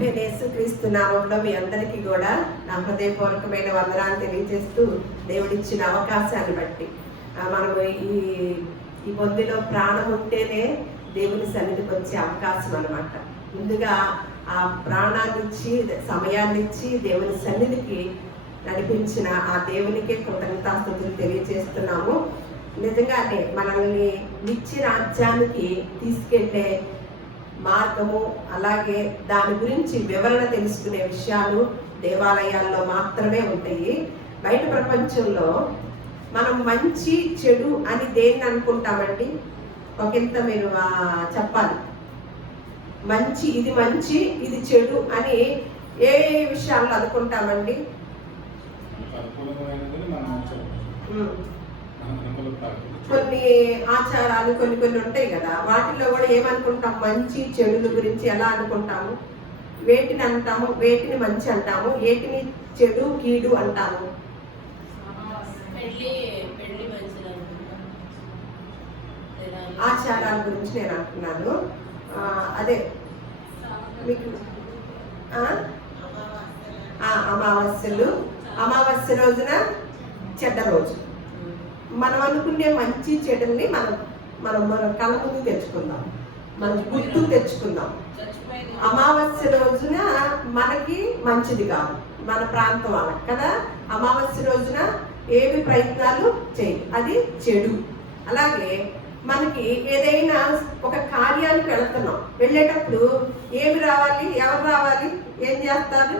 నేను యేసుక్రీస్తు నామంలో మీ అందరికీ కూడా నా హృదయపూర్వకమైన వందనాలు తెలియజేస్తూ దేవుడిచ్చిన అవకాశాన్ని బట్టి మనము ఈ పొద్దులో ప్రాణం ఉంటేనే దేవుని సన్నిధికి వచ్చే అవకాశం అన్నమాట. ముందుగా ఆ ప్రాణాన్ని ఇచ్చి సమయాన్ని ఇచ్చి దేవుని సన్నిధికి నడిపించిన ఆ దేవునికే కృతజ్ఞతాస్తుతులు తెలియజేస్తున్నాము. నిజంగానే మనల్ని నిత్య రాజ్యానికి తీసుకెళ్లే మార్గము, అలాగే దాని గురించి వివరణ తెలుసుకునే విషయాలు దేవాలయాల్లో మాత్రమే ఉంటాయి. బయట ప్రపంచంలో మనం మంచి చెడు అని దేన్ని అనుకుంటామండి? ఒకంత మీరు చెప్పాలి. మంచి ఇది చెడు అని ఏ విషయాల్లో అనుకుంటామండి? కొన్ని ఆచారాలు కొన్ని ఉంటాయి కదా, వాటిలో కూడా ఏమనుకుంటాం? మంచి చెడుల గురించి ఎలా అనుకుంటాము? వేటిని అంటాము? వేటిని మంచి అంటాము, వేటిని చెడు కీడు అంటాము? ఆచారాల గురించి నేను అంటున్నాను. అదే మీకు అమావాస్య రోజున చెడ్డ రోజు. మనం అనుకునే మంచి చెడుల్ని మనం కళ్ళ ముందు తెచ్చుకుందాం, మనం గుర్తు తెచ్చుకుందాం. అమావాస్య రోజున మనకి మంచిది కాదు, మన ప్రాంతం వాళ్ళకి కదా. అమావాస్య రోజున ఏమి ప్రయత్నాలు చేయి, అది చెడు. అలాగే మనకి ఏదైనా ఒక కార్యానికి వెళ్తున్నాం, వెళ్ళేటప్పుడు ఏమి రావాలి, ఎవరు రావాలి, ఏం చేస్తారు?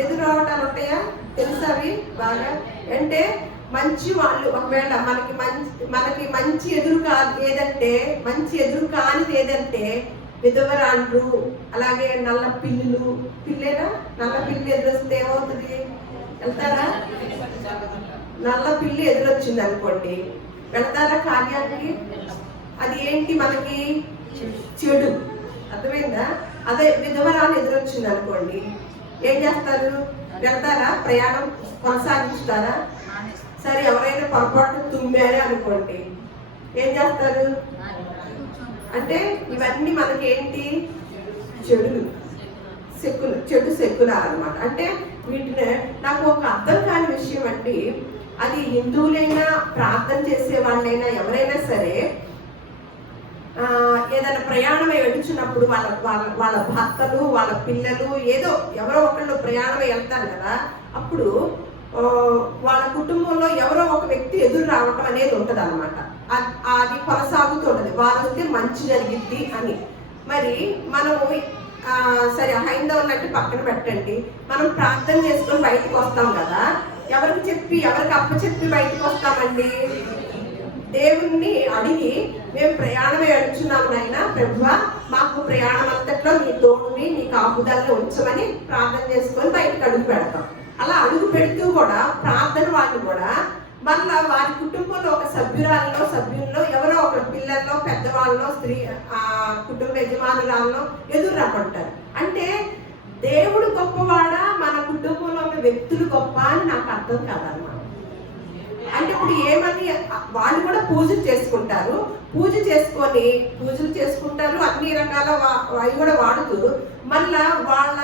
ఎదురు రావటాలు ఉంటాయా? తెలుసా అవి బాగా? అంటే మంచి వాళ్ళు ఒకవేళ మనకి మంచి ఎదురు కాదు ఏదంటే, మంచి ఎదురు కానిది ఏదంటే విధవరాండ్రు, అలాగే నల్ల పిల్లులు. నల్ల పిల్లి ఎదురొస్తే ఏమవుతుంది? వెళ్తారా? నల్ల పిల్లి ఎదురొచ్చింది అనుకోండి, వెళ్తారా కార్యానికి? అది ఏంటి? మనకి చెడు. అర్థమైందా? అదే విధవరాలు ఎదురొచ్చింది అనుకోండి, ఏం చేస్తారు? వెళ్తారా? ప్రయాణం కొనసాగిస్తారా? సరే, ఎవరైనా పొరపాటు తుమ్మారే అనుకోండి, ఏం చేస్తారు? అంటే ఇవన్నీ మనకి ఏంటి? చెడు సెక్కులారు అనమాట. అంటే వీటిని నాకు ఒక అర్థం కాని విషయం అండి. అది హిందువులైనా, ప్రార్థన చేసే వాళ్ళైనా, ఎవరైనా సరే ఏదైనా ప్రయాణమై వెళ్తున్నప్పుడు వాళ్ళ భర్తలు, వాళ్ళ పిల్లలు, ఎవరో ఒకళ్ళు ప్రయాణమై వెళ్తారు కదా, అప్పుడు వాళ్ళ కుటుంబంలో ఎవరో ఒక వ్యక్తి ఎదురు రావటం అనేది ఉంటుంది అనమాట. అది కొనసాగుతుంటది. వారు వస్తే మంచి జరిగిద్ది అని. మరి మనము సరే, హైందవులంటే పక్కన పెట్టండి, మనం ప్రార్థన చేసుకొని బయటకు వస్తాం కదా, ఎవరికి అప్పచెప్పి బయటకు వస్తామండి? దేవుణ్ణి అడిగి, మేము ప్రయాణమే వెళ్తున్నాము నాయనా, ప్రభువా మాకు ప్రయాణం అంతట్లో నీ తోడుని, నీ కాపుదల్ని ఉంచమని ప్రార్థన చేసుకొని బయటకు అడుగు పెడతాం. అలా అడుగు పెడుతూ కూడా ప్రార్థన వాళ్ళు కూడా మళ్ళా వారి కుటుంబంలో ఒక సభ్యుల్లో ఎవరో ఒక పిల్లల్లో, పెద్దవాళ్ళలో, స్త్రీ కుటుంబ యజమానురాల్లో ఎదురు రమ్మంటారు. అంటే దేవుడు గొప్పవాడా, మన కుటుంబంలో ఉన్న వ్యక్తులు గొప్ప అని నాకు అర్థం కాదన్నమాట. అంటే ఇప్పుడు ఏమని, వాళ్ళు కూడా పూజలు చేసుకుంటారు, పూజలు చేసుకుంటారు, అన్ని రకాల అవి కూడా వాడుతూ, మళ్ళా వాళ్ళ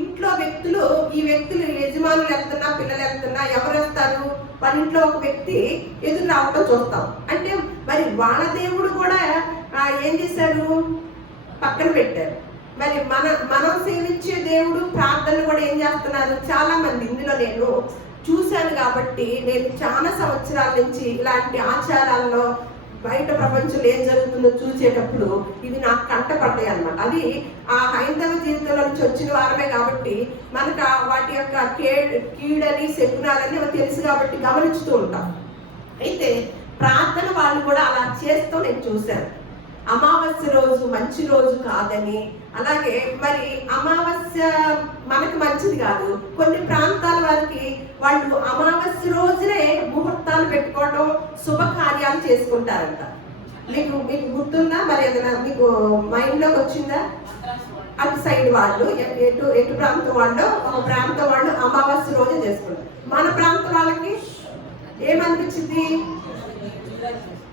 ఇంట్లో వ్యక్తులు, ఈ వ్యక్తులు యజమానులు వెళ్తున్నా, పిల్లలు వెళ్తున్నా, ఎవరు వస్తారు? వాళ్ళ ఇంట్లో ఒక వ్యక్తి ఎదురు రావటం చూస్తాం. అంటే మరి వాళ్ళ దేవుడు కూడా ఏం చేశారు? పక్కన పెట్టారు. మరి మనం సేవించే దేవుడు, ప్రార్థనలు కూడా ఏం చేస్తున్నారు? చాలా మంది ఇందులో నేను చూశాను కాబట్టి, నేను చాలా సంవత్సరాల నుంచి ఇలాంటి ఆచారాల్లో బయట ప్రపంచంలో ఏం జరుగుతుందో చూసేటప్పుడు ఇవి నాకు కంటపడ్డాయి అన్నమాట. అది ఆ హైందవ జీవితంలో నుంచి వచ్చిన వారమే కాబట్టి మనకు వాటి యొక్క కీడని, శకునాలని తెలుసు కాబట్టి గమనిస్తూ ఉంటాం. అయితే ప్రార్థన వాళ్ళు కూడా అలా చేస్తూ నేను చూశాను. అమావాస్య రోజు మంచి రోజు కాదని, అలాగే మరి అమావాస్య మనకు మంచిది కాదు. కొన్ని ప్రాంతాల వారికి వాళ్ళు అమావాస్య రోజునే ముహూర్తాలు పెట్టుకోవడం, శుభకార్యాలు చేసుకుంటారంట. మీకు గుర్తుందా? మరి ఏదైనా మీకు మైండ్లోకి వచ్చిందా? అటు సైడ్ వాళ్ళు, ఎటు ప్రాంతం వాళ్ళు, ఒక ప్రాంతం వాళ్ళు అమావాస్య రోజే చేసుకుంటారు. మన ప్రాంతం వాళ్ళకి ఏమనిపించింది?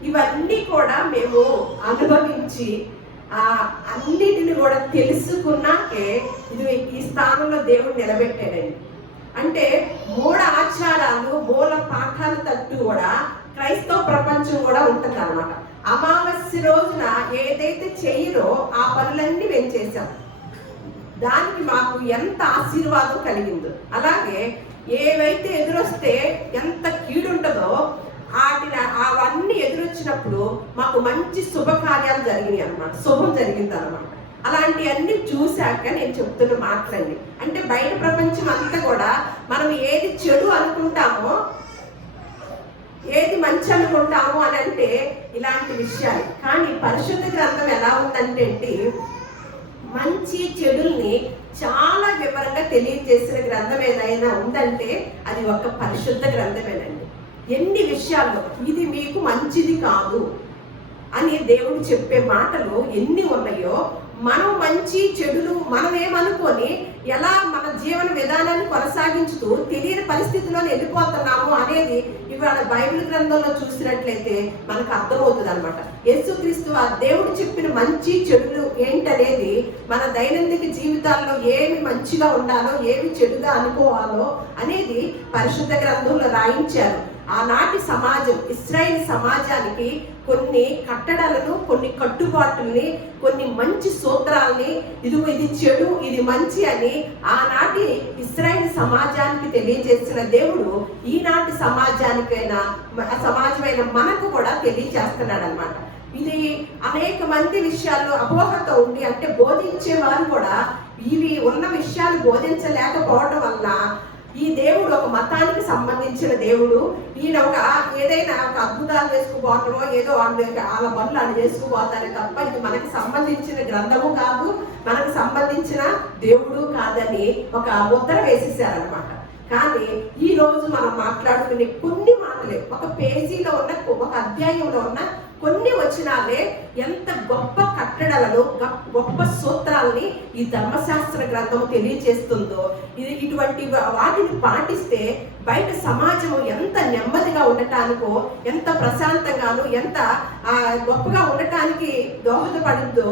ఇవన్నీ కూడా మేము అనుభవించి అన్నిటిని కూడా తెలుసుకున్నాకే ఇది ఈ స్థానంలో దేవుడు నిలబెట్టాడండి. అంటే మూఢ ఆచారాలు, మూల పాఠాలు తట్టు కూడా క్రైస్తవ ప్రపంచం కూడా ఉంటుంది అనమాట. అమావాస్య రోజున ఏదైతే చేయరో ఆ పనులన్నీ మేము చేశాం. దానికి మాకు ఎంత ఆశీర్వాదం కలిగిందో, అలాగే ఏవైతే ఎదురొస్తే ఎంత కీడు ఉంటుందో అవన్నీ ఎదురొచ్చినప్పుడు మాకు మంచి శుభకార్యాలు జరిగినాయి అనమాట, శుభం జరిగింది అనమాట. అలాంటివన్నీ చూశాక నేను చెప్తున్న మాటలండి. అంటే బయట ప్రపంచం అంతా కూడా మనం ఏది చెడు అనుకుంటామో, ఏది మంచి అనుకుంటాము అని అంటే ఇలాంటి విషయాలు. కానీ పరిశుద్ధ గ్రంథం ఎలా ఉందంటే మంచి చెడుల్ని చాలా వివరంగా తెలియజేసిన గ్రంథం ఏదైనా ఉందంటే అది ఒక పరిశుద్ధ గ్రంథమేనండి. ఎన్ని విషయాల్లో ఇది మీకు మంచిది కాదు అని దేవుడు చెప్పే మాటలు ఎన్ని ఉన్నాయో, మనం మంచి చెడులు మనం ఏమనుకొని ఎలా మన జీవన విధానాన్ని కొనసాగించుతూ తెలియని పరిస్థితిలో వెళ్ళిపోతున్నాము అనేది ఇవాళ బైబిల్ గ్రంథంలో చూసినట్లయితే మనకు అర్థమవుతుంది అనమాట. యేసుక్రీస్తు ఆ దేవుడు చెప్పిన మంచి చెడులు ఏంటనేది మన దైనందిక జీవితాల్లో ఏమి మంచిగా ఉండాలో, ఏమి చెడుగా అనుకోవాలో అనేది పరిశుద్ధ గ్రంథంలో రాయించారు. ఆనాటి సమాజం, ఇశ్రాయేల్ సమాజానికి కొన్ని కట్టడాలను, కొన్ని కట్టుబాటుల్ని, కొన్ని మంచి సూత్రాలని, ఇది చెడు ఇది మంచి అని ఆనాటి ఇశ్రాయేల్ సమాజానికి తెలియజేసిన దేవుడు ఈనాటి సమాజమైన మనకు కూడా తెలియజేస్తున్నాడు అనమాట. ఇది అనేక మంది విషయాల్లో అపోహతో ఉండి, అంటే బోధించేవారు కూడా ఇవి ఉన్న విషయాలు బోధించలేకపోవడం వల్ల ఈ దేవుడు ఒక మతానికి సంబంధించిన దేవుడు, ఈయన ఏదైనా ఒక అద్భుతాలు చేసుకుపోవటమో ఏదో వాళ్ళ పనులు అని చేసుకుపోతారే తప్ప ఇది మనకి సంబంధించిన గ్రంథము కాదు, మనకు సంబంధించిన దేవుడు కాదని ఒక ముద్ర వేసేసారనమాట. కానీ ఈ రోజు మనం మాట్లాడుకునే కొన్ని మాటలే, ఒక పేజీలో ఉన్న, ఒక అధ్యాయంలో ఉన్న కొన్ని వచనాలే ఎంత గొప్ప కట్టడలను, గొప్ప సూత్రాలని ఈ ధర్మశాస్త్ర గ్రంథం తెలియజేస్తుందో, ఇటువంటి వాటిని పాటిస్తే బయట సమాజము ఎంత నెమ్మదిగా ఉండటానికో, ఎంత ప్రశాంతంగాను, ఎంత గొప్పగా ఉండటానికి దోహదపడిందో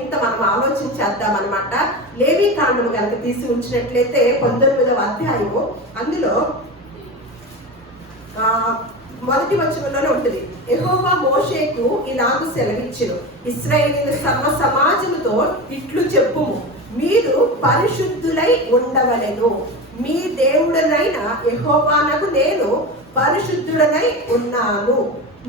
ఇంత మనం ఆలోచించేద్దాం అనమాట. లేవీ కాండము కనుక తీసి ఉంచినట్లయితే 19వ అధ్యాయము, అందులో మొదటి వచనంలోనే ఉంటుంది. యెహోవా మోషేకు ఇలాగు సెలవిచ్చెను, ఇశ్రాయేలీయుల సర్వ సమాజముతో ఇట్లు చెప్పుము, మీరు పరిశుద్ధులై ఉండవలెను, మీ దేవుడనైన యెహోవానకు నేను పరిశుద్ధుడనై ఉన్నాను.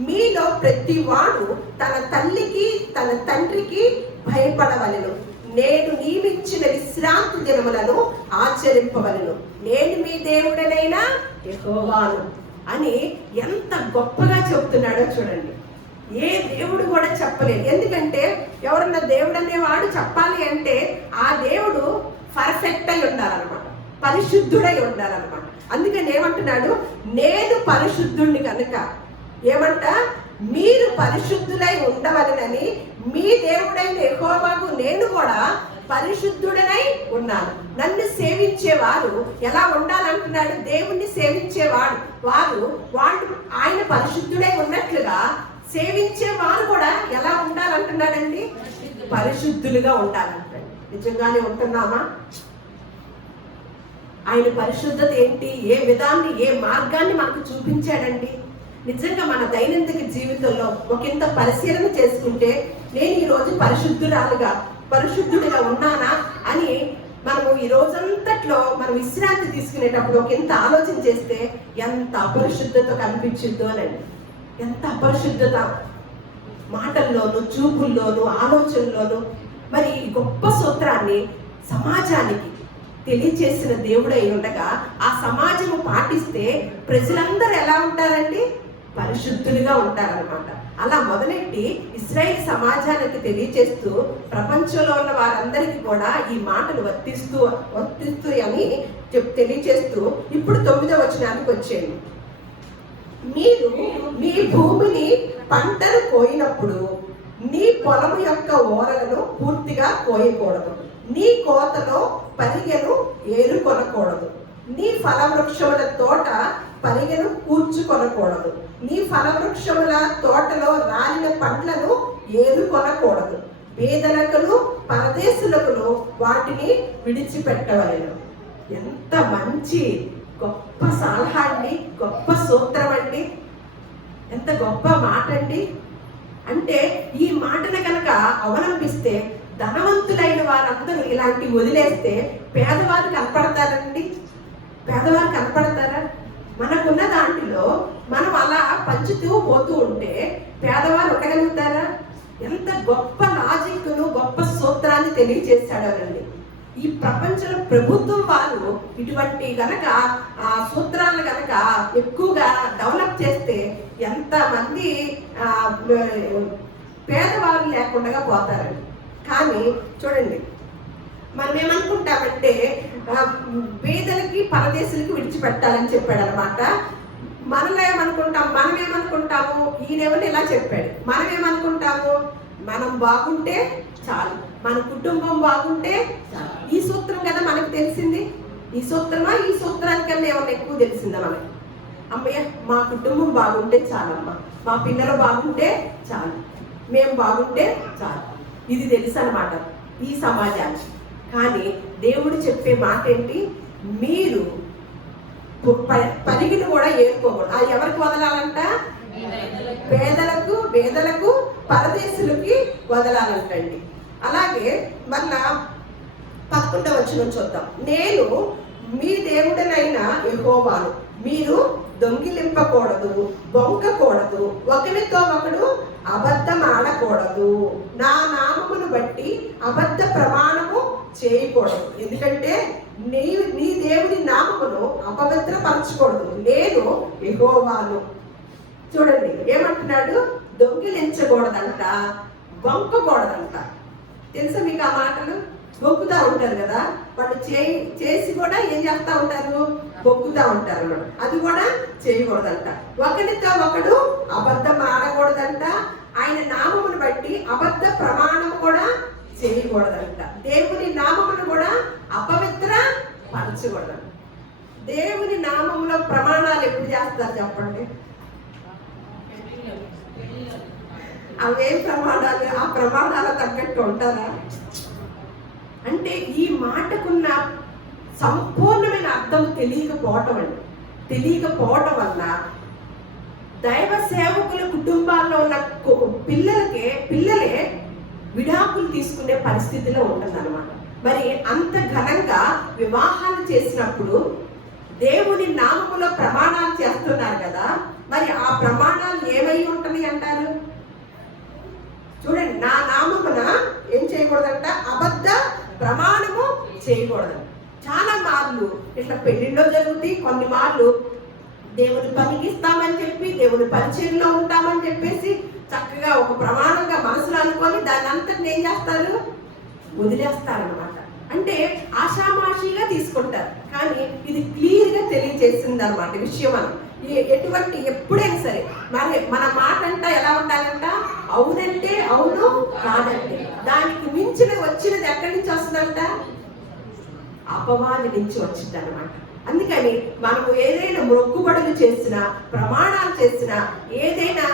మీలో ప్రతి వాడు తన తల్లికి తన తండ్రికి భయపడవలెను, నేను నియమించిన విశ్రాంతి దినములను ఆచరింపవలెను, నేను మీ దేవుడనైనా యెహోవాను అని ఎంత గొప్పగా చెప్తున్నాడో చూడండి. ఏ దేవుడు కూడా చెప్పలేదు. ఎందుకంటే ఎవరన్నా దేవుడు అనేవాడు చెప్పాలి అంటే ఆ దేవుడు పర్ఫెక్ట్ అయి ఉండాలన్నమాట, పరిశుద్ధుడై ఉండాలన్నమాట. అందుకని ఏమంటున్నాడు, నేను పరిశుద్ధుడిని కనుక ఏమంట, మీరు పరిశుద్ధులై ఉండవలనని మీ దేవుడైన యెహోవాకు నేను కూడా పరిశుద్ధుడనై ఉన్నాను. నన్ను సేవించేవారు ఎలా ఉండాలంటున్నాడు, దేవుణ్ణి సేవించేవాడు వాళ్ళు ఆయన పరిశుద్ధుడై ఉన్నట్లుగా సేవించేవారు కూడా ఎలా ఉండాలంటున్నాడండి, పరిశుద్ధులుగా ఉండాలంటాడు. నిజంగానే ఉంటున్నామా? ఆయన పరిశుద్ధత ఏంటి, ఏ విధాన్ని, ఏ మార్గాన్ని మనకు చూపించాడండి. నిజంగా మన దైనందిక జీవితంలో ఒకంత పరిశీలన చేసుకుంటే నేను ఈరోజు పరిశుద్ధుడిగా ఉన్నానా అని మనము ఈ రోజంతట్లో మనం విశ్రాంతి తీసుకునేటప్పుడు ఒకంత ఆలోచన చేస్తే ఎంత అపరిశుద్ధత కనిపించిందో అనండి. ఎంత అపరిశుద్ధత మాటల్లోనూ, చూపుల్లోనూ, ఆలోచనలోనూ. మరి ఈ గొప్ప సూత్రాన్ని సమాజానికి తెలియచేసిన దేవుడై ఉండగా ఆ సమాజము పాటిస్తే ప్రజలందరూ ఎలా ఉంటారండి, పరిశుద్ధులుగా ఉంటారనమాట. అలా మొదలెట్టి ఇశ్రాయేల్ సమాజానికి తెలియచేస్తూ ప్రపంచంలో ఉన్న వారందరికీ కూడా ఈ మాటలు వర్తిస్తూ అని తెలియచేస్తూ ఇప్పుడు 9వ వచనానికి వచ్చేయండి. మీరు మీ భూమిని పంటను కోయినప్పుడు నీ పొలము యొక్క ఓరలను పూర్తిగా కోయకూడదు, నీ కోతలో పరిగెను ఏరుకొనకూడదు, నీ ఫలవృక్షముల తోట పరిగెను కూర్చుకొనకూడదు, నీ ఫలవృక్షముల తోటలో రాలిన పండ్లను ఏరుకొనకూడదు, పేదలకును పరదేశులకును వాటిని విడిచిపెట్టవలెను. ఎంత మంచి గొప్ప సలహా అండి, గొప్ప సూత్రం అండి, ఎంత గొప్ప మాట అండి. అంటే ఈ మాటను కనుక అవలంబిస్తే ధనవంతులైన వారందరూ ఇలాంటి వదిలేస్తే పేదవారు కనపడతారండి? పేదవారు కనపడతారా? మనకున్న దాంట్లో మనం అలా పంచుతూ పోతూ ఉంటే పేదవారు ఉండగలుగుతారా? ఎంత గొప్ప లాజిక్ను, గొప్ప సూత్రాన్ని తెలియజేశాడోనండి. ఈ ప్రపంచంలో ప్రభుత్వం వారు ఇటువంటి గనక సూత్రాలను గనక ఎక్కువగా డెవలప్ చేస్తే ఎంతమంది పేదవారు లేకుండా పోతారండి. కానీ చూడండి, మనం ఏమనుకుంటామంటే పేదలకి పరదేశులకి విడిచిపెట్టాలని చెప్పాడు అనమాట. మనమేమనుకుంటాము, ఈయనెవరు ఇలా చెప్పాడు. మనమేమనుకుంటాము, మనం బాగుంటే చాలు, మన కుటుంబం బాగుంటే చాలు. ఈ సూత్రం కదా మనకు తెలిసింది. ఈ సూత్రమా, ఈ సూత్రానికన్నా ఏమన్నా ఎక్కువ తెలిసిందా మనకి? అమ్మయ్య, మా కుటుంబం బాగుంటే చాలమ్మా, మా పిల్లలు బాగుంటే చాలు, మేము బాగుంటే చాలు, ఇది తెలుసు అన్నమాట ఈ సమాజానికి. కానీ దేవుడు చెప్పే మాట ఏంటి? మీరు పరిగిని కూడా ఏరుకోకూడదు. అది ఎవరికి వదలాలంట? పేదలకు పరదేశులకి వదలాలంటండి. అలాగే మళ్ళా 11వ వచనం చూద్దాం. నేను మీ దేవుడనైన యెహోవాను, మీరు దొంగిలింపకూడదు, బొంకకూడదు, ఒకరితో ఒకడు అబద్ధం ఆడకూడదు, నా నామమును బట్టి అబద్ధ ప్రమాణము చేయకూడదు. ఎందుకంటే నీ దేవుని నామమును అపవిత్రపరచకూడదు, నేను యెహోవాను. చూడండి ఏమంటున్నాడు? దొంగిలించకూడదంట, బొంకకూడదంట. తెలుసా మీకు ఆ మాటలు? బొక్కుతా ఉంటారు కదా వాళ్ళు, చేసి కూడా ఏం చేస్తా ఉంటారు? బొక్కుతా ఉంటారు. అది కూడా చేయకూడదంట. ఒకరితో ఒకడు అబద్ధం ఆడకూడదంట, ఆయన నామమును బట్టి అబద్ధ ప్రమాణం కూడా చేయకూడదంట, దేవుని నామమును కూడా అపవిత్ర పరచకూడదంట. దేవుని నామంలో ప్రమాణాలు ఎప్పుడు చేస్తారు చెప్పండి? అవే ప్రమాణాలు, ఆ ప్రమాణాల తగ్గట్టు ఉంటారా? అంటే ఈ మాటకున్న సంపూర్ణమైన అర్థం తెలియకపోవటం వల్ల దైవ సేవకుల కుటుంబాల్లో ఉన్న పిల్లలే విడాకులు తీసుకునే పరిస్థితిలో ఉంటుందన్నమాట. మరి అంత ఘనంగా వివాహాలు చేసినప్పుడు దేవుని నామములో ప్రమాణాలు చేస్తున్నారు కదా, మరి ఆ ప్రమాణాలు ఏమై ఉంటవి అంటారు? చూడండి, నా నామమున ఏం చేయకూడదంట? అబద్ధ ప్రమాణము చేయకూడదు. చాలా మార్లు ఇట్లా పెళ్లిలో జరుగుతాయి. కొన్ని మార్లు దేవుని పనికి ఇస్తామని చెప్పి, దేవుని పరిచయంలో ఉంటామని చెప్పేసి చక్కగా ఒక ప్రమాణంగా మనసులో అనుకొని దాన్ని అంతటిని ఏం చేస్తారు? వదిలేస్తారనమాట. అంటే ఆషామాషిగా తీసుకుంటారు. కానీ ఇది క్లియర్గా తెలియజేసింది అనమాట విషయం. అని ఎటువంటి ఎప్పుడైనా సరే మరి మన మాట అంతా ఎలా ఉండాలంట? అవునంటే అవును, కాదంటే దానికి మించిన వచ్చినది ఎక్కడి నుంచి వస్తుందంట? అపవాది నుంచి వచ్చింది అనమాట. అందుకని మనము ఏదైనా మొక్కుబడులు చేసినా, ప్రమాణాలు చేసినా, ఏదైనా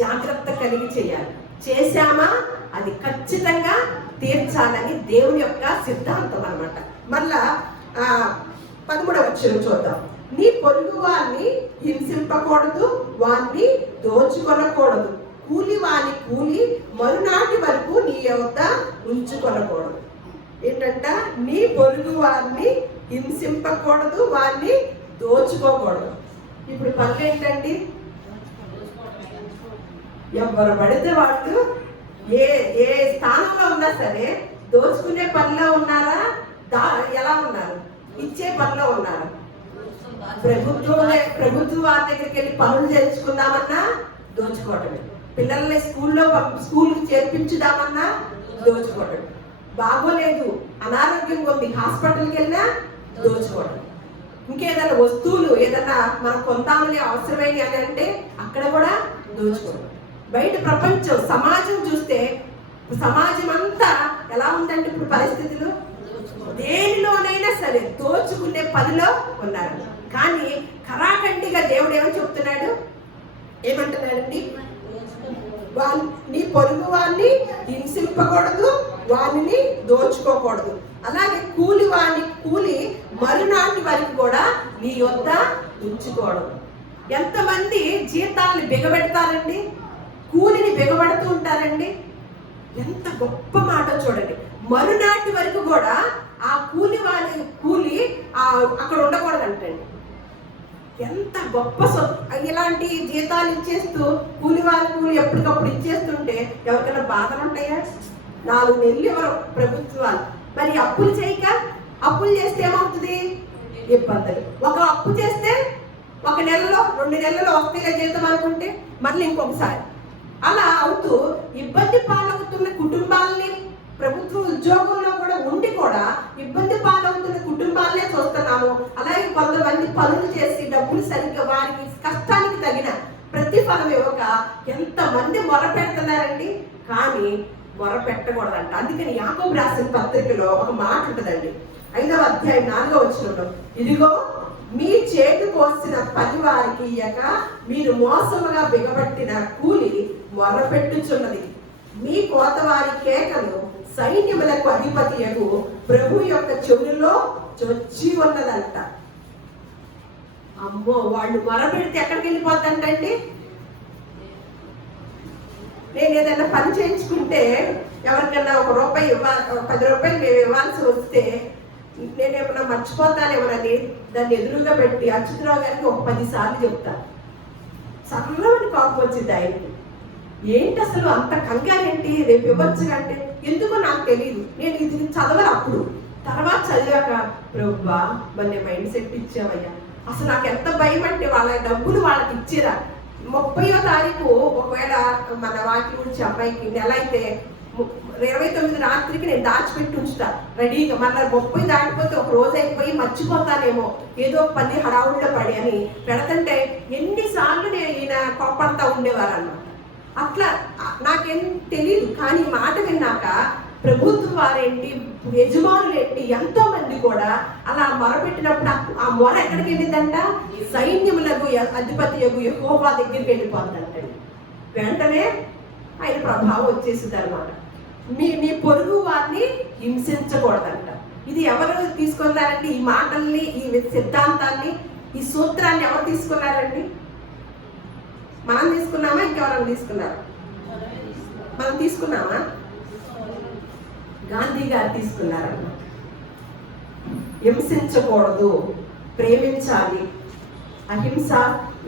జాగ్రత్త కలిగి చేయాలి. చేశామా అది ఖచ్చితంగా తీర్చాలని దేవుని యొక్క సిద్ధాంతం అనమాట. మళ్ళా 13వ వచనం చూద్దాం. నీ పొరుగు వారిని హింసింపకూడదు, వారిని దోచుకొనకూడదు, కూలి వాని కూలి మరునాటి వరకు నీ వద్ద ఉంచుకొనకూడదు. ఏంటంట? నీ పొరుగు వారిని హింసింపకూడదు, వారిని దోచుకోకూడదు. ఇప్పుడు పనులు ఏంటండి? ఎవరు పడితే వాళ్ళు ఏ స్థానంలో ఉన్నా సరే దోచుకునే పనిలో ఉన్నారా? ఎలా ఉన్నారు? ఇచ్చే పనిలో ఉన్నారు. ప్రభుత్వ వారి దగ్గరికి వెళ్ళి పనులు చేర్చుకుందామన్నా దోచుకోవటమే, పిల్లల్ని స్కూల్కి చేర్పించుదామన్నా దోచుకోవటం, బాగోలేదు అనారోగ్యంగా ఉంది హాస్పిటల్కి వెళ్ళినా దోచుకోవడం, ఇంకేదైనా వస్తువులు ఏదన్నా మనం కొందామని అవసరమైనవి అని అంటే అక్కడ కూడా దోచుకోవడం. బయట ప్రపంచం సమాజం చూస్తే సమాజం అంతా ఎలా ఉందంటే ఇప్పుడు పరిస్థితులు దేనిలోనైనా సరే దోచుకునే పనిలో ఉన్నారు. కానీ కరాఖండిగా దేవుడు ఏమని చెప్తున్నాడు? ఏమంటున్నాడండి? నీ పొరుగు వారిని హింసింపకూడదు, వారిని దోచుకోకూడదు. అలాగే కూలి మరునాటి వరకు కూడా నీ యొద్ద ఉంచుకోవడం. ఎంతమంది జీతాలను బిగబెడతారండి, కూలిని బిగబడుతూ ఉంటారండి. ఎంత గొప్ప మాట చూడండి, మరునాటి వరకు కూడా ఆ కూలి అక్కడ ఉండకూడదంటండి. ఎంత గొప్ప ఇలాంటి జీతాలు ఇచ్చేస్తూ కూలి ఎప్పటికప్పుడు ఇచ్చేస్తుంటే ఎవరికైనా బాధలు ఉంటాయా? 4 నెలలు ఎవరు ప్రభుత్వాలు మరి అప్పులు చేస్తే ఏమవుతుంది? ఇబ్బందులు. ఒక అప్పు చేస్తే 1 నెలలో 2 నెలల్లో వస్తే జీతం అనుకుంటే మళ్ళీ ఇంకొకసారి అలా అవుతూ ఇబ్బంది పాలవుతున్న కుటుంబాలని, ప్రభుత్వ ఉద్యోగంలో కూడా ఉండి కూడా ఇబ్బంది పాలవుతున్న కుటుంబాలనే చూస్తున్నాము. అలాగే కొంతమంది పనులు చేసి డబ్బులు సరిగ్గా వారికి కష్టానికి తగిన ప్రతిఫలం ఇవ్వక ఎంతమంది మొర పెడుతున్నారండి. కానీ మొర పెట్టకూడదంట. అందుకని యాకోబు రాసిన పత్రికలో ఒక మాట ఉంటుందండి, 5వ అధ్యాయం 4వ వచనంలో, ఇదిగో మీ చేటు కోసిన పని వారికి ఇయ్యక మీరు మోసముగా బిగబట్టిన కూలి మొరపెట్టుచున్నది. మీ కోతవారి కేకలు సైన్యములకు అధిపతియగు ప్రభు యొక్క చెవులలో చొచ్చి ఉన్నదంట. అమ్మో, వాళ్ళు మొరపెడితే ఎక్కడికి వెళ్ళిపోతుందండి? నేను ఏదైనా పని చేయించుకుంటే ఎవరికైనా 1 రూపాయి 10 రూపాయలు మేము ఇవ్వాల్సి వస్తే నేనేమన్నా మర్చిపోతానేమోనని దాన్ని ఎదురుగా పెట్టి అచ్యుతరావు గారికి 10 సార్లు చెప్తాను. సరళమని కోపం వచ్చింది ఆయనకి. ఏంటి అసలు అంత కంగారు ఏంటి, రేపు ఇవ్వచ్చు అంటే ఎందుకో నాకు తెలియదు. నేను ఇది చదవాలి. అప్పుడు తర్వాత చదివాక ప్రభువా మన మైండ్ సెట్ ఇచ్చావయ్యా. అసలు నాకు ఎంత భయం అంటే వాళ్ళ డబ్బులు వాళ్ళకి ఇచ్చిరా. 30వ తారీఖు ఒకవేళ మన వాకి నుంచి అమ్మాయికి నెల అయితే 29 రాత్రికి నేను దాచిపెట్టి ఉంచుతా రెడీగా. మళ్ళీ 30 దాటిపోతే ఒక రోజు అయిపోయి మర్చిపోతానేమో, ఏదో పని హడావుడిలో పడి అని పెడతంటే ఎన్నిసార్లు నేను ఈయన కోపడతా ఉండేవారు అన్నమాట. అట్లా నాకేం తెలియదు. కానీ మాట విన్నాక ప్రభుత్వం వారేంటి, యజమానులేంటి, ఎంతో మంది కూడా అలా మొరపెట్టినప్పుడు ఆ మొర ఎక్కడికి వెళ్ళిందంట? సైన్యములకు అధిపతి యెహోవా దగ్గరికి వెళ్ళిపోతుందంటండి. వెంటనే ఆయన ప్రభావం వచ్చేసింది అనమాట. మీ పొరుగు వారిని హింసించకూడదంట. ఇది ఎవరు తీసుకున్నారండి? ఈ మాటల్ని, ఈ సిద్ధాంతాన్ని, ఈ సూత్రాన్ని ఎవరు తీసుకున్నారండి? మనం తీసుకున్నామా? ఇంకెవరైనా తీసుకున్నారా? మనం తీసుకున్నామా? గాంధీ గారు తీసుకున్నారన్నమాట. హింసించకూడదు, ప్రేమించాలి, అహింస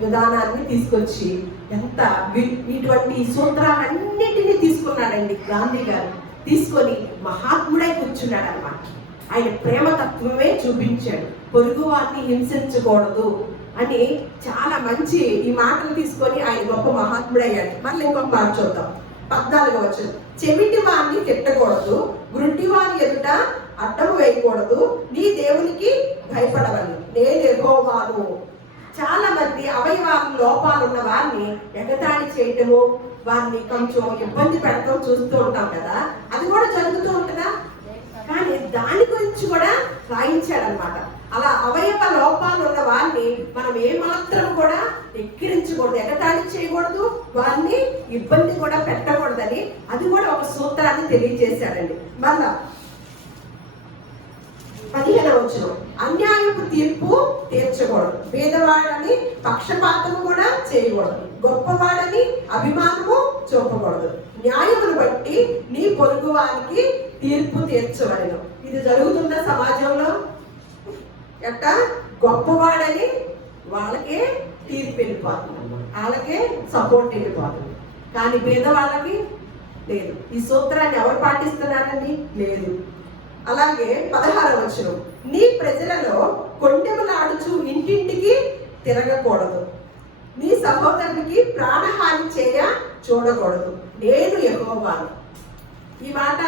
విధానాన్ని తీసుకొచ్చి ఎంత ఇటువంటి సూత్రాలన్నిటినీ తీసుకున్నాడండి గాంధీ గారు. తీసుకొని మహాత్ముడై కూర్చున్నాడు అన్నమాట. ఆయన ప్రేమతత్వమే చూపించాడు. పొరుగు వారిని హింసించకూడదు అని చాలా మంచి ఈ మాటలు తీసుకొని ఆయన గొప్ప మహాత్ముడయ్యాడు. మళ్ళీ ఇంకొక మాట చూద్దాం, 14వ వచనం. చెవిటి వారిని తిట్టకూడదు, గురుటి వారి ఎదుట అడ్డము వేయకూడదు, నీ దేవునికి భయపడవాలి, నేను యెహోవాను. చాలా మంది అవయవాల లోపాలు ఉన్న వారిని ఎగతాళి చేయటము, వారిని కొంచెం ఇబ్బంది పెడతాం చూస్తూ ఉంటాం కదా. అది కూడా జరుగుతూ ఉంటుందా? కానీ దాని గురించి కూడా రాయించాడు అనమాట. అలా అవయవ లోపాలు ఉన్న వారిని మనం ఏమాత్రం కూడా ఎక్కిరించకూడదు, ఎగతాళి చేయకూడదు, వారిని ఇబ్బంది కూడా పెట్టకూడదని అది కూడా ఒక సూత్రాన్ని తెలియజేశాడండి. మళ్ళా 15వ వచనం. అన్యాయపు తీర్పు తీర్చకూడదు, పేదవాడని పక్షపాతము కూడా చేయకూడదు, గొప్పవాడని అభిమానము చూపకూడదు, న్యాయమును బట్టి నీ పొరుగు వారికి తీర్పు తీర్చవలెను. ఇది జరుగుతుందా సమాజంలో? ఎట్ట గొప్పవాడని వాళ్ళకే తీర్పు వెళ్ళిపోతుంది, వాళ్ళకే సపోర్ట్ వెళ్ళిపోతుంది. కానీ పేదవాళ్ళకి లేదు. ఈ సూత్రాన్ని ఎవరు పాటిస్తున్నారని లేదు. అలాగే 16వ వచనం. నీ ప్రజలలో కొండెములాడుచు ఇంటింటికి తిరగకూడదు, నీ సహోదరునికి ప్రాణహాని చేయ చూడకూడదు, నేను యెహోవాను. ఈ మాట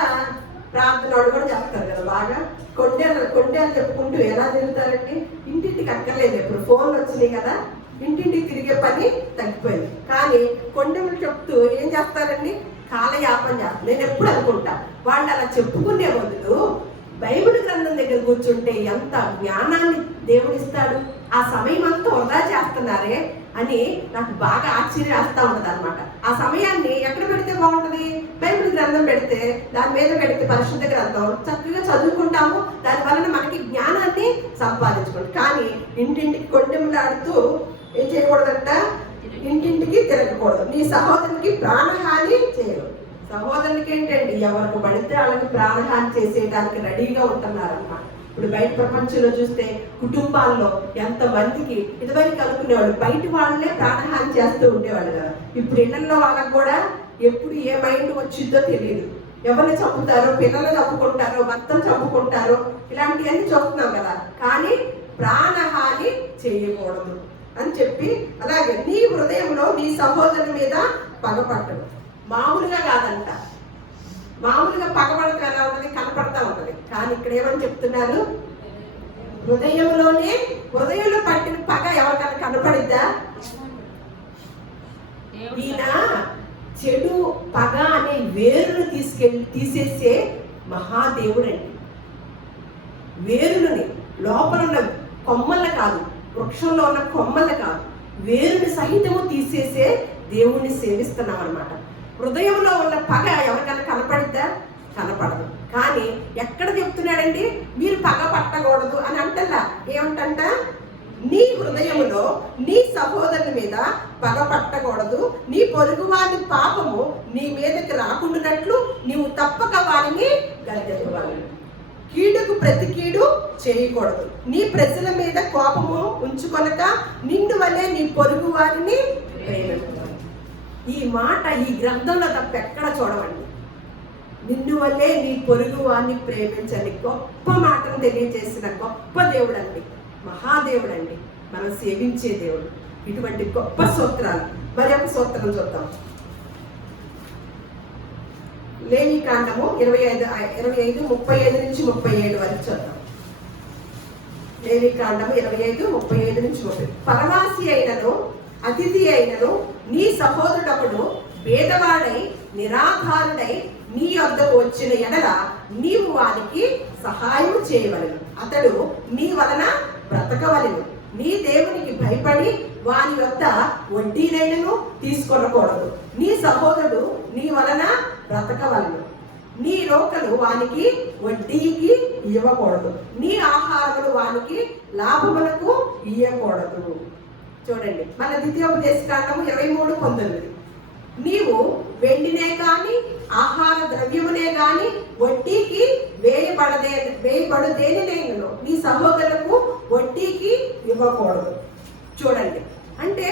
ప్రార్థనలు కూడా చెప్తారు కదా బాగా. కొండేలు చెప్పుకుంటూ ఎలా తిరుగుతారండి? ఇంటింటికి అక్కర్లేదు, ఇప్పుడు ఫోన్లు వచ్చినాయి కదా, ఇంటింటికి తిరిగే పని తగ్గిపోయింది. కానీ కొండెములు చెప్తూ ఏం చేస్తారండి? కాలయాపన చేస్తారు. నేను ఎప్పుడు అనుకుంటా వాళ్ళు అలా చెప్పుకునే బదులు బైబిల్ గ్రంథం దగ్గర కూర్చుంటే ఎంత జ్ఞానాన్ని దేవుడిస్తాడు. ఆ సమయం అంతా వృధా చేస్తున్నారే అని నాకు బాగా ఆశ్చర్యేస్తా ఉంటుంది అనమాట. ఆ సమయాన్ని ఎక్కడ పెడితే బాగుంటుంది? బైబిల్ గ్రంథం పెడితే, దాని మీద పెడితే పరిశుద్ధ గ్రంథం చక్కగా చదువుకుంటాము. దాని వలన మనకి జ్ఞానాన్ని సంపాదించుకోండి. కానీ ఇంటింటికి కొండెములాడుతూ ఏం చేయకూడదంట? ఇంటింటికి తిరగకూడదు. నీ సహోదరునికి ప్రాణహాని చేయరు. సహోదరునికి ఏంటండి? ఎవరికి పడితే వాళ్ళకి ప్రాణహాని చేసేయడానికి రెడీగా ఉంటున్నారన్నమాట. ఇప్పుడు బయట ప్రపంచంలో చూస్తే కుటుంబాల్లో ఎంతమందికి ఇదివరకు అనుకునేవాళ్ళు బయట వాళ్ళనే ప్రాణహాని చేస్తూ ఉండేవాళ్ళు కదా. ఇప్పుడు ఇళ్లలో వాళ్ళకి కూడా ఎప్పుడు ఏ మైండ్ వచ్చిందో తెలియదు. ఎవరిని చంపుతారో, పిల్లలు చంపుకుంటారో, భర్తను చంపుకుంటారో, ఇలాంటివన్నీ చూస్తున్నాం కదా. కానీ ప్రాణహాని చేయకూడదు అని చెప్పి, అలాగే నీ హృదయంలో నీ సహోదరుని మీద పగపట్టడు. మామూలుగా కాదంట. మామూలుగా పగపడతా ఎలా ఉంటుంది? కనపడతా ఉంటుంది. కానీ ఇక్కడ ఏమని చెప్తున్నారు? హృదయంలో పట్టిన పగ ఎవరికైనా కనపడిద్దా? ఈయన చెడు పగ అనే వేరును తీసేసే మహాదేవుడు అండి. వేరుని లోపల ఉన్న కొమ్మల కాదు, వృక్షంలో ఉన్న కొమ్మల కాదు, వేరుని సహితము తీసేసే దేవుణ్ణి సేవిస్తున్నాం అన్నమాట. హృదయంలో ఉన్న పగ ఎవరికైనా కనపడిద్దా? కనపడదు. కానీ ఎక్కడ చెప్తున్నాడండి? మీరు పగ పట్టకూడదు అని అంటల్లా. ఏమంటంట? నీ హృదయములో నీ సహోదరుని మీద పగ పట్టకూడదు, నీ పొరుగువాని పాపము నీ మీదకి రాకుండానట్లు నీవు తప్పక వారిని గద్దెవ్వాలి. కీడుకు ప్రతి కీడు చేయకూడదు. నీ ప్రజల మీద కోపము ఉంచుకొనక నిన్ను వలె నీ పొరుగు వారిని ప్రేమించాలి. ఈ మాట ఈ గ్రంథంలో తప్ప ఎక్కడ చూడవండి. నిన్ను వల్లే నీ పొరుగు వారిని ప్రేమించండి. గొప్ప మాటను తెలియజేసిన గొప్ప దేవుడు అండి, మహాదేవుడు అండి, మనం సేవించే దేవుడు. ఇటువంటి గొప్ప సూత్రాలు. మరి ఒక సూత్రం చూద్దాం. లేవీకాండము 25:35 నుంచి 37 వరకు చూద్దాం. లేవీకాండము 25:35 నుంచి 30. పరవాసి అయినను అతిథి అయినను నీ సహోదరుడొకడు పేదవాడై నిరాధారుడై నీ వద్దకు వచ్చిన ఎడల నీవు వారికి సహాయం చేయవలెను. అతడు నీ వలన బ్రతకవలెను. నీ దేవునికి భయపడి వాని వద్ద వడ్డీనైనను తీసుకొనకూడదు. నీ సహోదరుడు నీ వలన బ్రతకవలెను. నీ రోకలు వానికి వడ్డీకి ఇవ్వకూడదు. నీ ఆహారములు వానికి లాభములకు ఇవ్వకూడదు. చూడండి, మన ద్వితీయోపదేశకాండము 23:19. నీవు వెండినే కాని ఆహార ద్రవ్యమునే గాని వడ్డీకి వేయబడు దేనినైనను నీ సహోదరులకు వడ్డీకి ఇవ్వకూడదు. చూడండి, అంటే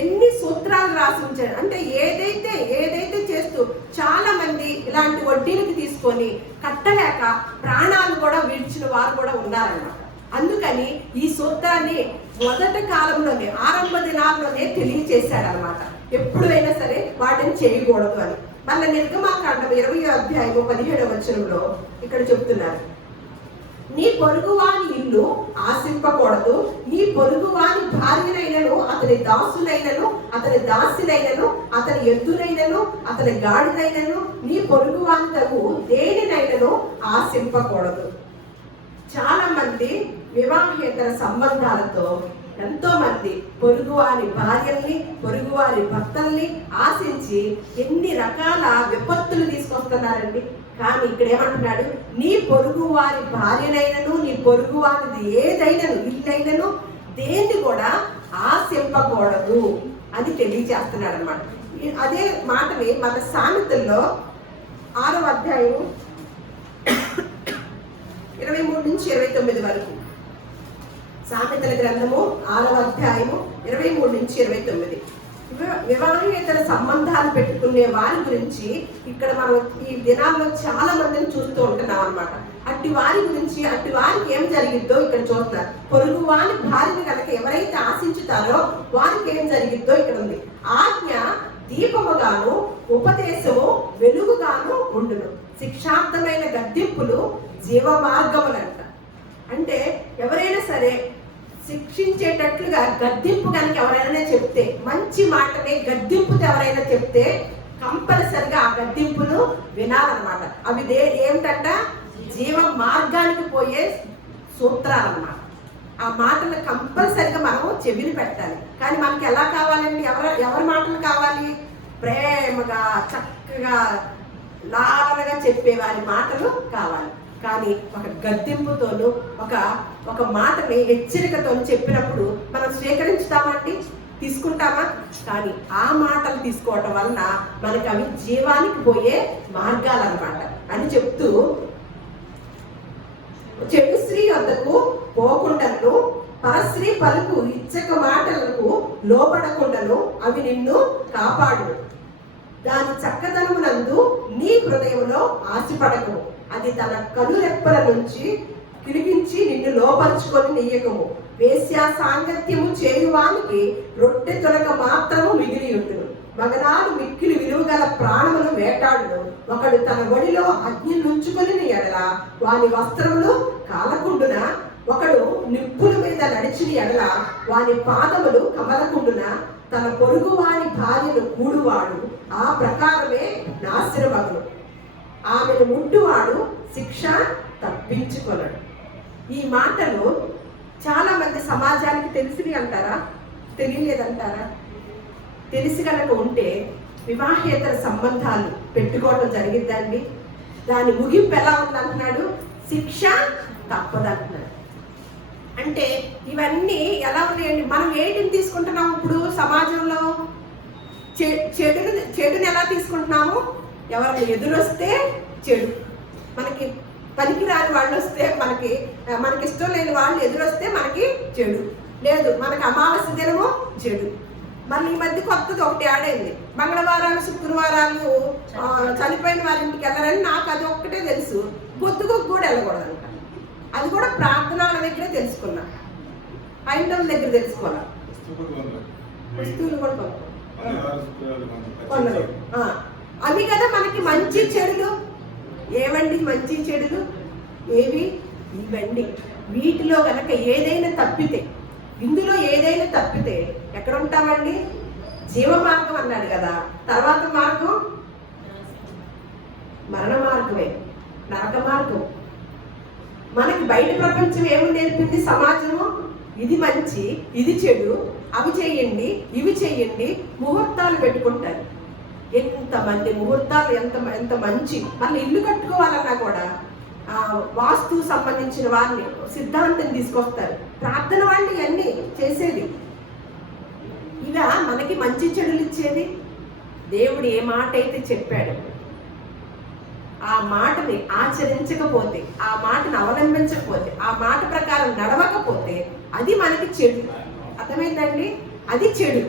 ఎన్ని సూత్రాలు రాసి ఉంచారు అంటే ఏదైతే చేస్తూ చాలా మంది ఇలాంటి వడ్డీలకు తీసుకొని కట్టలేక ప్రాణాలు కూడా విడిచిన వారు కూడా ఉన్నారన్నమాట. అందుకని ఈ సూత్రాన్ని మొదటి కాలంలోనే, ఆరంభ దినాల్లోనే తెలియచేశాడనమాట. ఎప్పుడైనా సరే వాటిని చేయకూడదు అని. మళ్ళీ నిర్గమాకాండం 20:17 ఇక్కడ చెప్తున్నారు, నీ పొరుగువాని ఇల్లు ఆశింపకూడదు. నీ పొరుగువాని భార్యనైనను అతని దాసునైనను అతని దాసినైనను అతని ఎద్దునైనను అతని గాడిదైనను నీ పొరుగువాని తగు దేనినైనను ఆశింపకూడదు. చాలా మంది వివాహేతర సంబంధాలతో ఎంతో మంది పొరుగువారి భార్యల్ని, పొరుగువారి భర్తల్ని ఆశించి ఎన్ని రకాల విపత్తులు తీసుకొస్తున్నారండి. కానీ ఇక్కడ ఏమంటున్నాడు? నీ పొరుగు వారి భార్యనైనను నీ పొరుగు వారిది ఏదైనను ఇల్లైనను దేన్ని కూడా ఆశింపకూడదు అని తెలియజేస్తున్నాడు అనమాట. అదే మాటని మన సామెతల్లో 6వ అధ్యాయం 23 నుంచి 29 వరకు. సామెతల గ్రంథము 6వ అధ్యాయము 23 నుంచి 29. వివాహేతర సంబంధాలు పెట్టుకునే వారి గురించి ఇక్కడ మనం ఈ దినాల్లో చాలా మందిని చూస్తూ ఉంటున్నాం అనమాట. అట్టి వారి గురించి, అట్టి వారికి ఏం జరిగిద్దో ఇక్కడ చూస్తున్నారు. పొరుగు వారి భార్యను కనుక ఎవరైతే ఆశించుతారో వారికి ఏం జరిగిద్దో ఇక్కడ ఉంది. ఆజ్ఞ దీపముగాను ఉపదేశము వెలుగుగాను ఉండును, శిక్షార్థమైన గద్దింపులు జీవ మార్గములంట. అంటే ఎవరైనా సరే శిక్షించేటట్లుగా గద్దింపు కనుక ఎవరైనా చెప్తే, మంచి మాటనే గద్దింపుతో ఎవరైనా చెప్తే కంపల్సరిగా ఆ గద్దింపును వినాలన్నమాట. అవి ఏమిటంట? జీవ మార్గానికి పోయే సూత్రాలన్నమాట. ఆ మాటలు కంపల్సరిగా మనం చెవిని పెట్టాలి. కానీ మనకి ఎలా కావాలండి? ఎవరి మాటలు కావాలి? ప్రేమగా చక్కగా లాలనగా చెప్పేవారి మాటలు కావాలి. కానీ ఒక గద్దెంపుతోనూ ఒక మాటని హెచ్చరికతోనూ చెప్పినప్పుడు మనం స్వీకరించుతామండి, తీసుకుంటామా? కానీ ఆ మాటలు తీసుకోవటం వలన మనకి అవి జీవానికి పోయే మార్గాలు అన్నమాట అని చెప్తూ, చెడు స్త్రీ వద్దకు పోకుండాను పరస్త్రీ పలుకు ఇచ్చక మాటలకు లోపడకుండాను అవి నిన్ను కాపాడు. దాని చక్కదనమునందు నీ హృదయంలో ఆశపడకము. అది తన కనురెప్పల నుంచి కిడిపించి నిన్ను లోపరుచుకొని నెయ్యకము. వేశ్యా సాంగత్యము చేయువానికి రొట్టె తొలక మాత్రము మిగిలి ఉండును. మగనాడు మిక్కిలి విలువగల ప్రాణములు వేటాడును. ఒకడు తన ఒడిలో అగ్ని నుంచుకొని ఎడల వాని వస్త్రములు కాలకుండున, ఒకడు నిప్పుల మీద నడిచిన ఎడల వాని పాదములు కమలకుండున, తన పొరుగు వాని భార్యను కూడువాడు ఆ ప్రకారమే నాశనమగును. ఆమెను ముట్టువాడు శిక్ష తప్పించుకొనడు. ఈ మాటలు చాలా మంది సమాజానికి తెలిసినవి అంటారా? తెలియలేదంటారా? తెలిసి కనుక ఉంటే వివాహేతర సంబంధాలు పెట్టుకోవడం జరిగిద్దండి. దాని ముగింపు ఎలా ఉందంటున్నాడు? శిక్ష తప్పదంటున్నాడు. అంటే ఇవన్నీ ఎలా ఉన్నాయండి? మనం ఏంటిని తీసుకుంటున్నాం ఇప్పుడు సమాజంలో? చెడుని ఎలా తీసుకుంటున్నాము? ఎవరైనా ఎదురొస్తే చెడు, మనకి పనికిరాని వాళ్ళు వస్తే, మనకి ఇష్టం లేని వాళ్ళు ఎదురొస్తే మనకి చెడు, లేదు మనకి అమావాస్య దినము చెడు. మళ్ళీ ఈ మధ్య కొత్తది ఒకటి ఆడైంది, మంగళవారాలు శుక్రవారాలు చనిపోయిన వారి ఇంటికి వెళ్ళారని. నాకు అది ఒక్కటే తెలుసు, పొద్దుకు కూడా వెళ్ళకూడదు. అది కూడా ప్రార్థనల దగ్గరే తెలుసుకున్నా, హైందవుల దగ్గర తెలుసుకోవాలి. వస్తువులు కూడా కొనలేదు. అవి కదా మనకి మంచి చెడులు. ఏవండి మంచి చెడులు? ఏవి? ఇవండి. వీటిలో కనుక ఏదైనా తప్పితే, ఇందులో ఏదైనా తప్పితే ఎక్కడ ఉంటామండి? జీవ మార్గం అన్నాడు కదా. తర్వాత మార్గం మరణ మార్గమే, నరక మార్గం. మనకి బయట ప్రపంచం ఏమి నేర్పింది? సమాజము ఇది మంచి, ఇది చెడు, అవి చేయండి, ఇవి చేయండి, ముహూర్తాలు పెట్టుకుంటారు. ఎంతమంది ముహూర్తాలు, ఎంత మంచి. మళ్ళీ ఇల్లు కట్టుకోవాలన్నా కూడా వాస్తు సంబంధించిన వారిని సిద్ధాంతం తీసుకొస్తారు. ప్రార్థన వాళ్ళు ఇవన్నీ చేసేది. ఇలా మనకి మంచి చెడులు ఇచ్చేది. దేవుడు ఏ మాట అయితే చెప్పాడు ఆ మాటని ఆచరించకపోతే, ఆ మాటను అవలంబించకపోతే, ఆ మాట ప్రకారం నడవకపోతే అది మనకి చెడు. అర్థమైందండి? అది చెడు.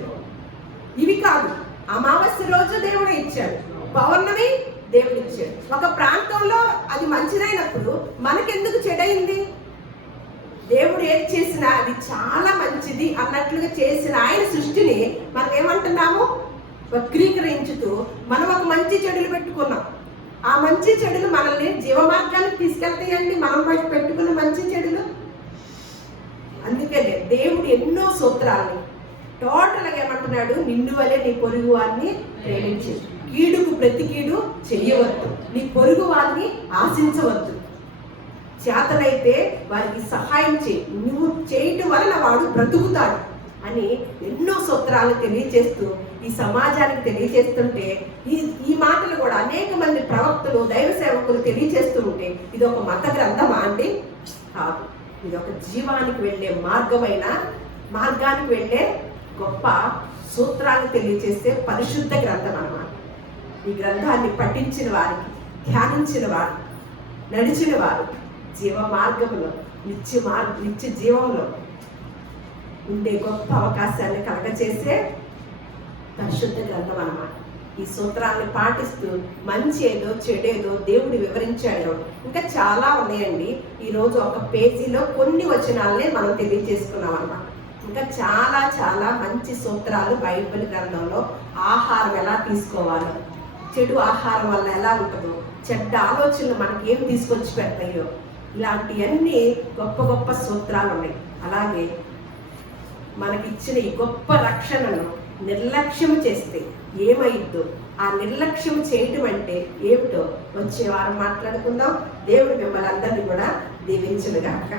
ఇవి కాదు. అమావాస్య రోజు దేవుడు ఇచ్చాడు, పౌర్ణమి దేవుడు ఇచ్చాడు. ఒక ప్రాంతంలో అది మంచిదైనప్పుడు మనకెందుకు చెడైంది? దేవుడు ఏది చేసినా అది చాలా మంచిది అన్నట్లుగా చేసిన ఆయన సృష్టిని మనం ఏమంటున్నాము? వక్రీకరించుతూ మనం ఒక మంచి చెడులు పెట్టుకున్నాం. ఆ మంచి చెడులు మనల్ని జీవమార్గానికి తీసుకెళ్తాయండి, మనం బయట పెట్టుకున్న మంచి చెడులు. అందుకనే దేవుడు ఎన్నో సూత్రాలని టోటల్గా ఏమంటున్నాడు? నిన్ను వలె నీ పొరుగు వారిని ప్రేమించు, కీడుకు ప్రతి కీడు చెయ్యవద్దు, నీ పొరుగు వారిని ఆశించవద్దు, చేతనైతే వారికి సహాయం చేయి, నువ్వు చేయటం వలన వాడు బ్రతుకుతాడు అని ఎన్నో సూత్రాలు తెలియజేస్తూ ఈ సమాజానికి తెలియజేస్తుంటే, ఈ మాటలు కూడా అనేక మంది ప్రవక్తలు, దైవ సేవకులు తెలియజేస్తూ ఉంటే ఇది ఒక మత గ్రంథమా అండి? కాదు. ఇది ఒక జీవానికి వెళ్ళే మార్గానికి వెళ్ళే గొప్ప సూత్రాన్ని తెలియజేసే పరిశుద్ధ గ్రంథం అన్నమాట. ఈ గ్రంథాన్ని పఠించిన వారికి, ధ్యానించిన వారు, నడిచిన వారు జీవ మార్గంలో, నిత్య జీవంలో ఉండే గొప్ప అవకాశాన్ని కలగచేసే పరిశుద్ధ గ్రంథం అన్నమాట. ఈ సూత్రాన్ని పాటిస్తూ మంచి ఏదో చెడేదో దేవుడు వివరించాడు. ఇంకా చాలా ఉన్నాయండి. ఈరోజు ఒక పేజీలో కొన్ని వచనాలనే మనం తెలియజేసుకున్నాం అన్నమాట. ఇంకా చాలా చాలా మంచి సూత్రాలు బైబిల్ గ్రంథంలో. ఆహారం ఎలా తీసుకోవాలో, చెడు ఆహారం వల్ల ఎలా ఉంటుందో, చెడ్డ ఆలోచనలు మనకి ఏం తీసుకొచ్చి పెడతాయో, ఇలాంటివన్నీ గొప్ప గొప్ప సూత్రాలు ఉన్నాయి. అలాగే మనకిచ్చిన ఈ గొప్ప రక్షణను నిర్లక్ష్యం చేస్తే ఏమైద్దో, ఆ నిర్లక్ష్యం చేయటం అంటే ఏమిటో వచ్చే వారం మాట్లాడుకుందాం. దేవుడు మిమ్మల్ని అందరినీ కూడా దీవించునుగాక.